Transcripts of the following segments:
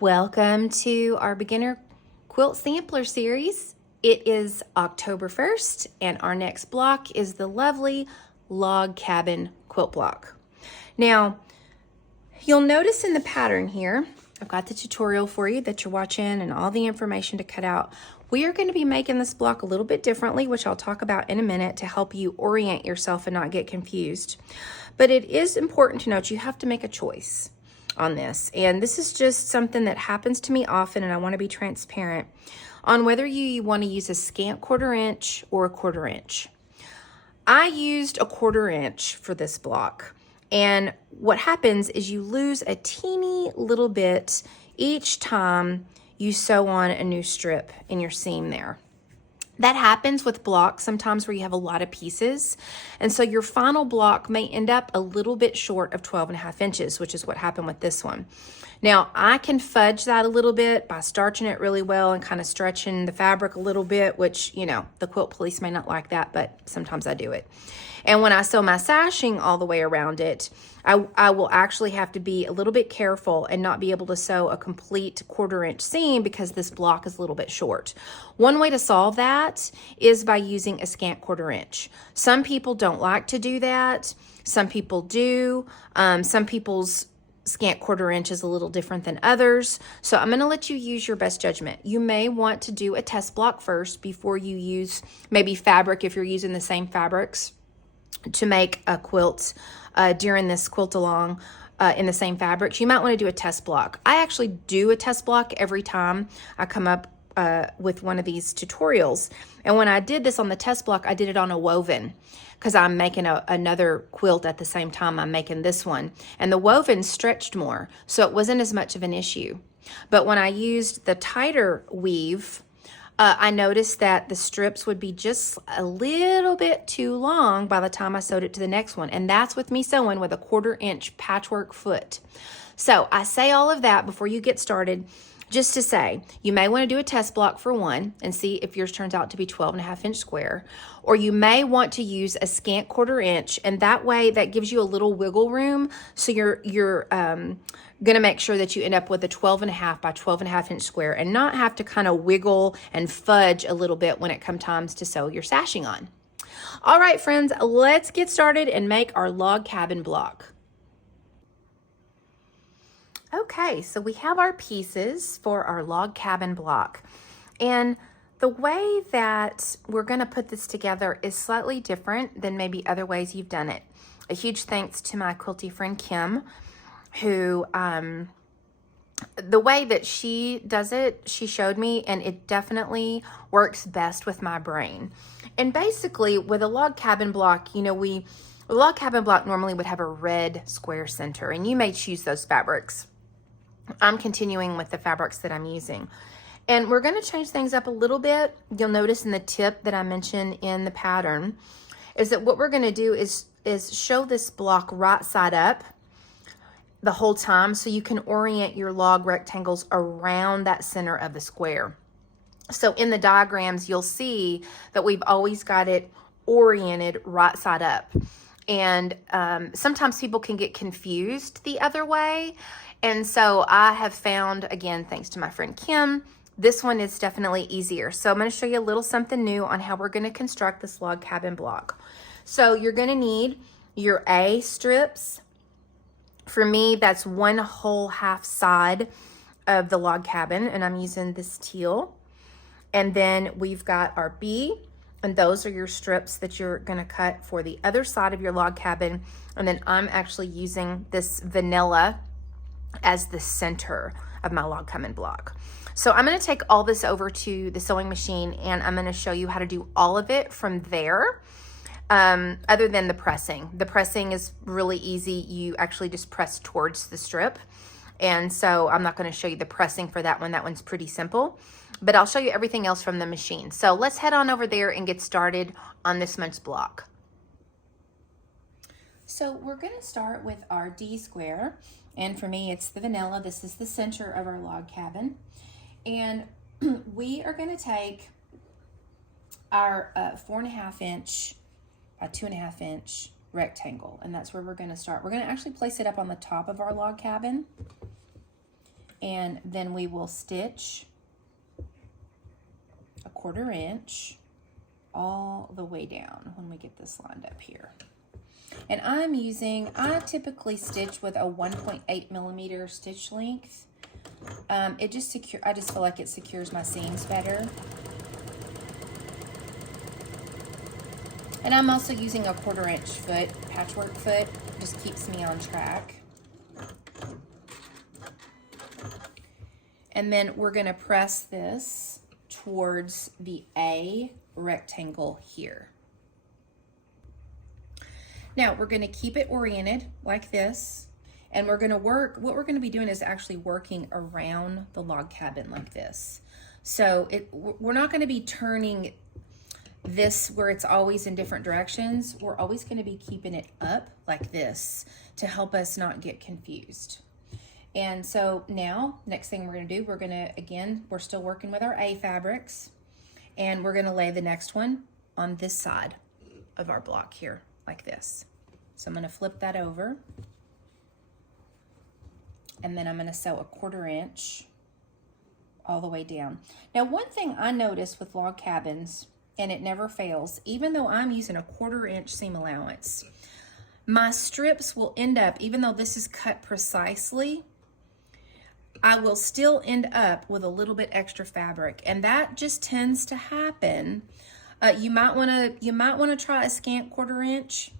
Welcome to our Beginner Quilt Sampler series. It is October 1st and our next block is the lovely log cabin quilt block. Now, you'll notice in the pattern here, I've got the tutorial for you that you're watching and all the information to cut out. We are going to be making this block a little bit differently, which I'll talk about in a minute to help you orient yourself and not get confused. But it is important to note you have to make a choice on this. And this is just something that happens to me often, and I want to be transparent on whether you want to use a scant 1/4 inch or a 1/4 inch. I used a 1/4 inch for this block. And what happens is you lose a teeny little bit each time you sew on a new strip in your seam there. That happens with blocks sometimes where you have a lot of pieces. And so your final block may end up a little bit short of 12.5 inches, which is what happened with this one. Now, I can fudge that a little bit by starching it really well and kind of stretching the fabric a little bit, which, you know, the quilt police may not like that, but sometimes I do it. And when I sew my sashing all the way around it, I will actually have to be a little bit careful and not be able to sew a complete 1/4 inch seam because this block is a little bit short. One way to solve that is by using a scant 1/4 inch. Some people don't like to do that. Some people do. Some people's scant 1/4 inch is a little different than others. So I'm going to let you use your best judgment. You may want to do a test block first before you use maybe fabric if you're using the same fabrics to make a quilt during this quilt along in the same fabrics. You might want to do a test block. I actually do a test block every time I come up with one of these tutorials. And when I did this on the test block, I did it on a woven because I'm making another quilt at the same time I'm making this one. And the woven stretched more, so it wasn't as much of an issue. But when I used the tighter weave, I noticed that the strips would be just a little bit too long by the time I sewed it to the next one. And that's with me sewing with a 1/4 inch patchwork foot. So I say all of that before you get started, just to say, you may want to do a test block for one and see if yours turns out to be 12.5 inch square, or you may want to use a scant 1/4 inch, and that way that gives you a little wiggle room. So you're going to make sure that you end up with a 12.5 by 12.5 inch square and not have to kind of wiggle and fudge a little bit when it comes times to sew your sashing on. All right, friends, let's get started and make our log cabin block. Okay, so we have our pieces for our log cabin block. And the way that we're going to put this together is slightly different than maybe other ways you've done it. A huge thanks to my quilty friend Kim, who the way that she does it, she showed me, and it definitely works best with my brain. And basically with a log cabin block, you know, a log cabin block normally would have a red square center, and you may choose those fabrics. I'm continuing with the fabrics that I'm using. And we're going to change things up a little bit. You'll notice in the tip that I mentioned in the pattern is that what we're going to do is show this block right side up the whole time so you can orient your log rectangles around that center of the square. So in the diagrams, you'll see that we've always got it oriented right side up. And sometimes people can get confused the other way. And so I have found, again, thanks to my friend Kim, this one is definitely easier. So I'm going to show you a little something new on how we're going to construct this log cabin block. So you're going to need your A strips. For me, that's one whole half side of the log cabin, and I'm using this teal. And then we've got our B, and those are your strips that you're going to cut for the other side of your log cabin. And then I'm actually using this vanilla as the center of my log cabin block. So I'm going to take all this over to the sewing machine, and I'm going to show you how to do all of it from there. Other than the pressing. The pressing is really easy. You actually just press towards the strip. And so I'm not going to show you the pressing for that one. That one's pretty simple. But I'll show you everything else from the machine. So let's head on over there and get started on this month's block. So we're going to start with our D square. And for me, it's the vanilla. This is the center of our log cabin. And we are going to take our 4.5 inch by 2.5 inch rectangle, and that's where we're going to start. We're going to actually place it up on the top of our log cabin, And then we will stitch a 1/4 inch all the way down when we get this lined up here. And I typically stitch with a 1.8 millimeter stitch length. I just feel like it secures my seams better. And I'm also using a 1/4 inch foot, patchwork foot, just keeps me on track. And then we're gonna press this towards the A rectangle here. Now we're gonna keep it oriented like this, and what we're gonna be doing is actually working around the log cabin like this. So we're not gonna be turning this where it's always in different directions. We're always gonna be keeping it up like this to help us not get confused. And so now, next thing we're gonna do, we're still working with our A fabrics, and we're gonna lay the next one on this side of our block here, like this. So I'm gonna flip that over, and then I'm gonna sew a 1/4 inch all the way down. Now, one thing I noticed with log cabins, and it never fails, even though I'm using a 1/4 inch seam allowance, my strips will end up, even though this is cut precisely, I will still end up with a little bit extra fabric, and that just tends to happen. You might wanna try a scant 1/4 inch,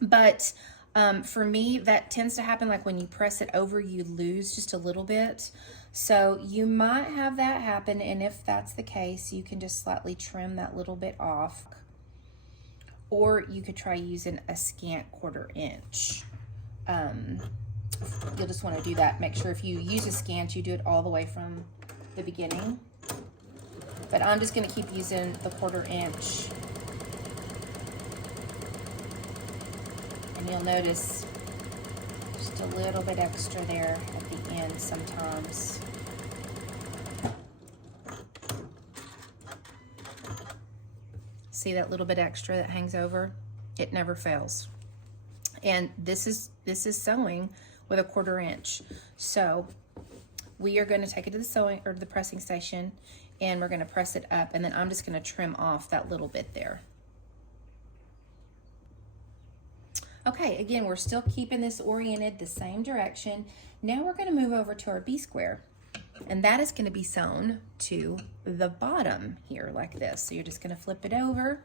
but for me, that tends to happen like when you press it over, you lose just a little bit. So you might have that happen, and if that's the case, you can just slightly trim that little bit off. Or you could try using a scant 1/4 inch. You'll just want to do that. Make sure if you use a scant, you do it all the way from the beginning. But I'm just going to keep using the 1/4 inch. And you'll notice just a little bit extra there at the end sometimes. See that little bit extra that hangs over? It never fails. And this is sewing with a 1/4 inch. So we are going to take it to the sewing or the pressing station, and we're going to press it up, and then I'm just going to trim off that little bit there. Okay, again, we're still keeping this oriented the same direction. Now we're going to move over to our B square, and that is going to be sewn to the bottom here like this. So you're just going to flip it over.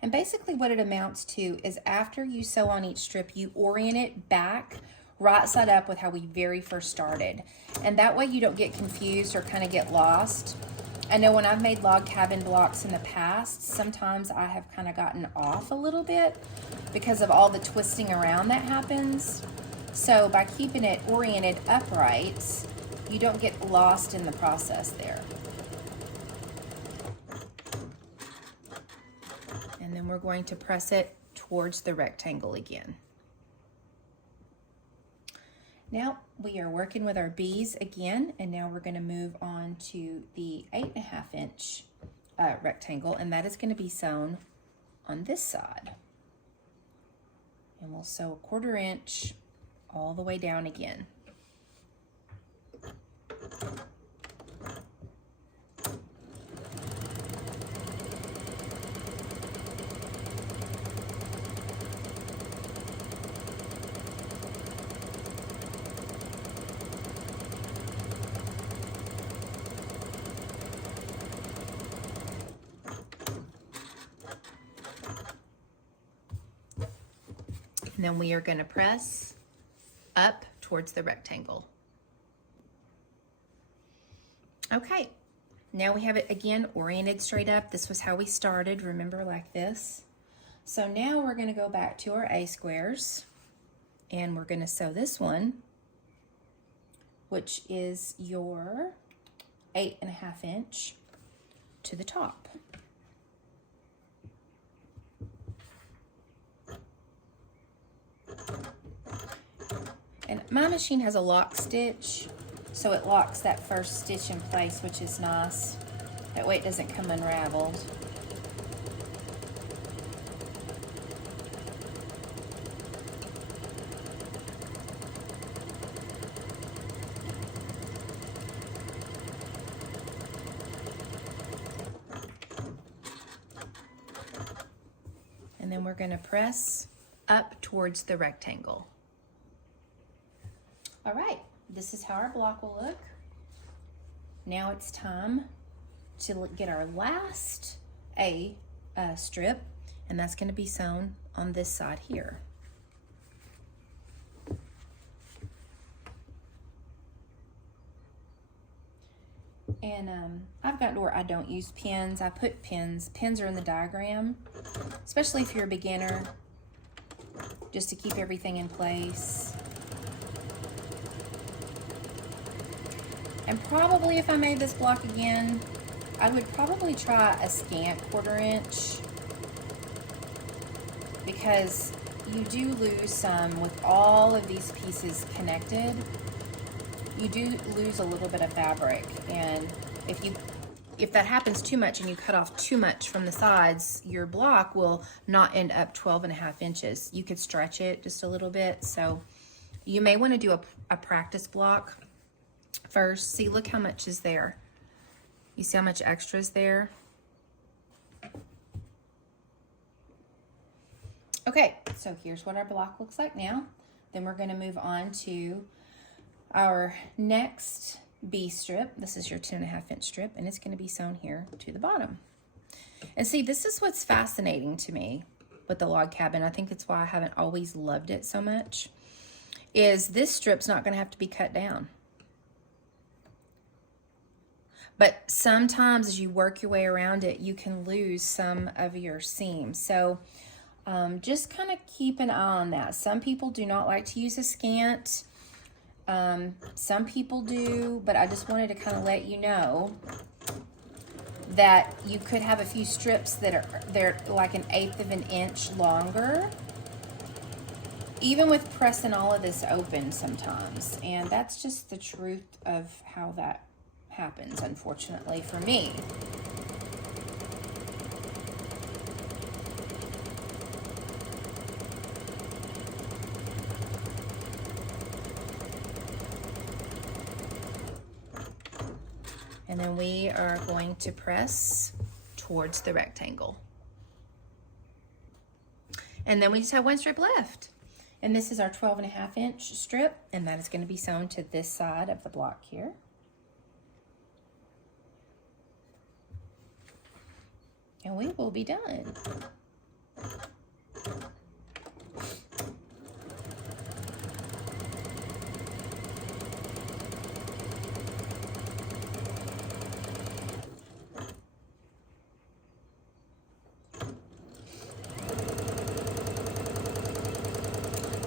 And basically what it amounts to is after you sew on each strip, you orient it back right side up with how we very first started. And that way you don't get confused or kind of get lost. I know when I've made log cabin blocks in the past, sometimes I have kind of gotten off a little bit because of all the twisting around that happens. So by keeping it oriented upright, you don't get lost in the process there. And then we're going to press it towards the rectangle again. Now we are working with our B's again, and now we're going to move on to the 8.5 inch rectangle, and that is going to be sewn on this side. And we'll sew a 1/4 inch all the way down again. And then we are going to press up towards the rectangle. Okay, now we have it again oriented straight up. This was how we started, remember, like this. So now we're going to go back to our A squares, and we're going to sew this one, which is your 8.5 inch to the top. And my machine has a lock stitch, so it locks that first stitch in place, which is nice. That way it doesn't come unraveled. And then we're going to press up towards the rectangle. All right, this is how our block will look. Now it's time to get our last A strip, and that's going to be sewn on this side here. And I've gotten to where I don't use pins. I put pins. Pins are in the diagram, especially if you're a beginner, just to keep everything in place. And probably if I made this block again, I would probably try a scant 1/4 inch, because you do lose some with all of these pieces connected. You do lose a little bit of fabric, and if that happens too much and you cut off too much from the sides, your block will not end up 12.5 inches. You could stretch it just a little bit, so you may want to do a practice block first. See, look how much is there. You see how much extra is there? Okay, so here's what our block looks like now. Then we're going to move on to our next B strip. This is your 2.5 inch strip, and it's going to be sewn here to the bottom. And see, this is what's fascinating to me with the log cabin. I think it's why I haven't always loved it so much, is this strip's not going to have to be cut down. But sometimes as you work your way around it, you can lose some of your seam. So just kind of keep an eye on that. Some people do not like to use a scant. Some people do, but I just wanted to kind of let you know that you could have a few strips that they're like 1/8 of an inch longer, even with pressing all of this open sometimes. And that's just the truth of how that happens, unfortunately for me. And then we are going to press towards the rectangle. And then we just have one strip left. And this is our 12.5 inch strip, and that is going to be sewn to this side of the block here. And we will be done.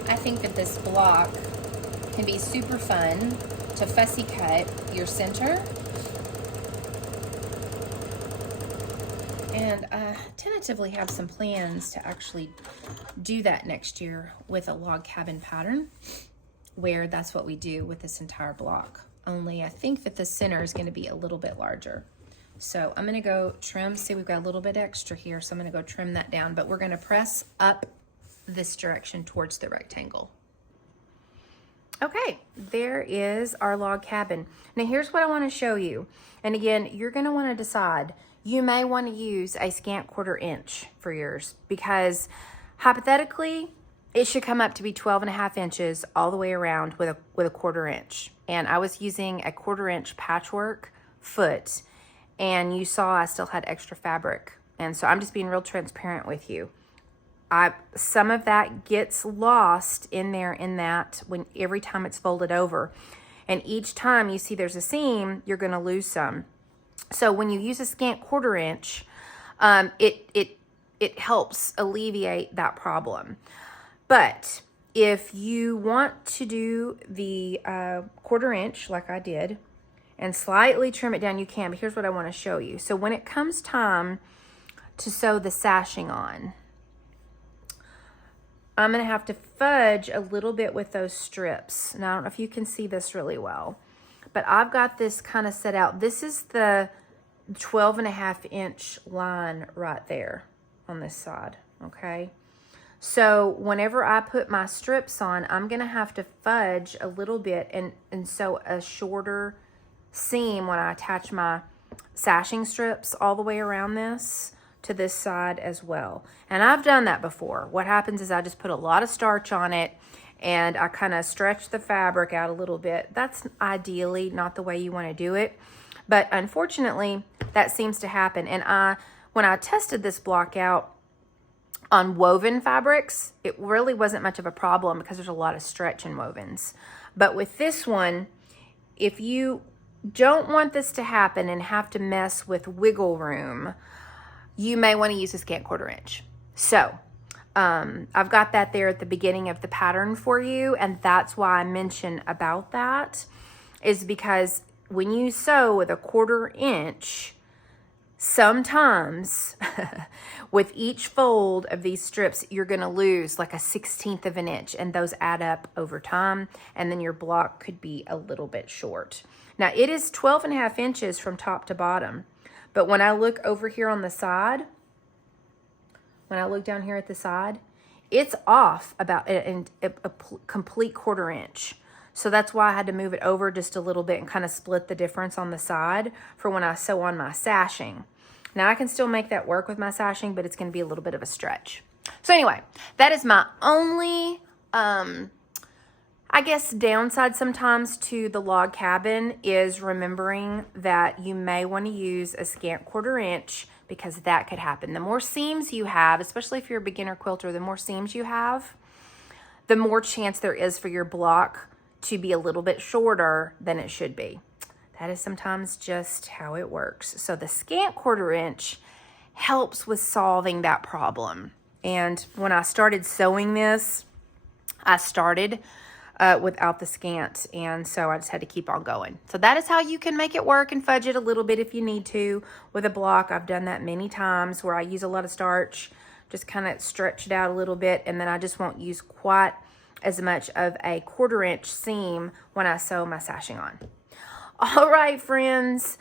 I think that this block can be super fun to fussy cut your center. And I tentatively have some plans to actually do that next year with a log cabin pattern, where that's what we do with this entire block. Only I think that the center is going to be a little bit larger. So I'm going to go trim. See, we've got a little bit extra here, so I'm going to go trim that down. But we're going to press up this direction towards the rectangle. Okay, there is our log cabin. Now here's what I want to show you. And again, you're going to want to decide. You may want to use a scant 1/4 inch for yours, because hypothetically it should come up to be 12.5 inches all the way around with a 1/4 inch. And I was using a 1/4 inch patchwork foot, and you saw I still had extra fabric. And so I'm just being real transparent with you. Some of that gets lost in there in that when every time it's folded over. And each time you see there's a seam, you're going to lose some. So when you use a scant 1/4 inch, it helps alleviate that problem. But if you want to do the 1/4 inch like I did and slightly trim it down, you can. But here's what I want to show you. So when it comes time to sew the sashing on, I'm going to have to fudge a little bit with those strips. Now, I don't know if you can see this really well, but I've got this kind of set out. This is the 12.5 inch line right there on this side, okay? So whenever I put my strips on, I'm going to have to fudge a little bit and sew a shorter seam when I attach my sashing strips all the way around this to this side as well. And I've done that before. What happens is I just put a lot of starch on it and I kind of stretch the fabric out a little bit. That's ideally not the way you want to do it. But unfortunately, that seems to happen. And when I tested this block out on woven fabrics, it really wasn't much of a problem because there's a lot of stretch in wovens. But with this one, if you don't want this to happen and have to mess with wiggle room, you may want to use a scant 1/4 inch. So I've got that there at the beginning of the pattern for you, and that's why I mention about that, is because when you sew with a 1/4 inch, sometimes with each fold of these strips, you're going to lose like a 1/16 of an inch, and those add up over time, and then your block could be a little bit short. Now, it is 12.5 inches from top to bottom, but when I look over here on the side, when I look down here at the side, it's off about a complete 1/4 inch. So that's why I had to move it over just a little bit and kind of split the difference on the side for when I sew on my sashing. Now I can still make that work with my sashing, but it's going to be a little bit of a stretch. So anyway, that is my only, I guess, downside sometimes to the log cabin, is remembering that you may want to use a scant 1/4 inch, because that could happen. The more seams you have, especially if you're a beginner quilter, the more seams you have, the more chance there is for your block to be a little bit shorter than it should be. That is sometimes just how it works. So the scant 1/4 inch helps with solving that problem. And when I started sewing this, I started without the scant, and so I just had to keep on going. So that is how you can make it work and fudge it a little bit if you need to with a block. I've done that many times where I use a lot of starch, just kind of stretch it out a little bit, and then I just won't use quite as much of a 1/4 inch seam when I sew my sashing on. All right, friends.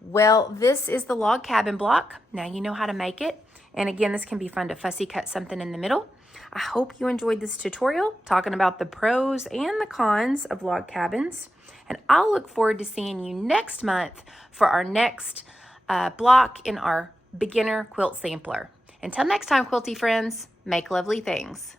Well, this is the log cabin block. Now you know how to make it. And again, this can be fun to fussy cut something in the middle. I hope you enjoyed this tutorial talking about the pros and the cons of log cabins. And I'll look forward to seeing you next month for our next block in our Beginner Quilt Sampler. Until next time, quilty friends, make lovely things.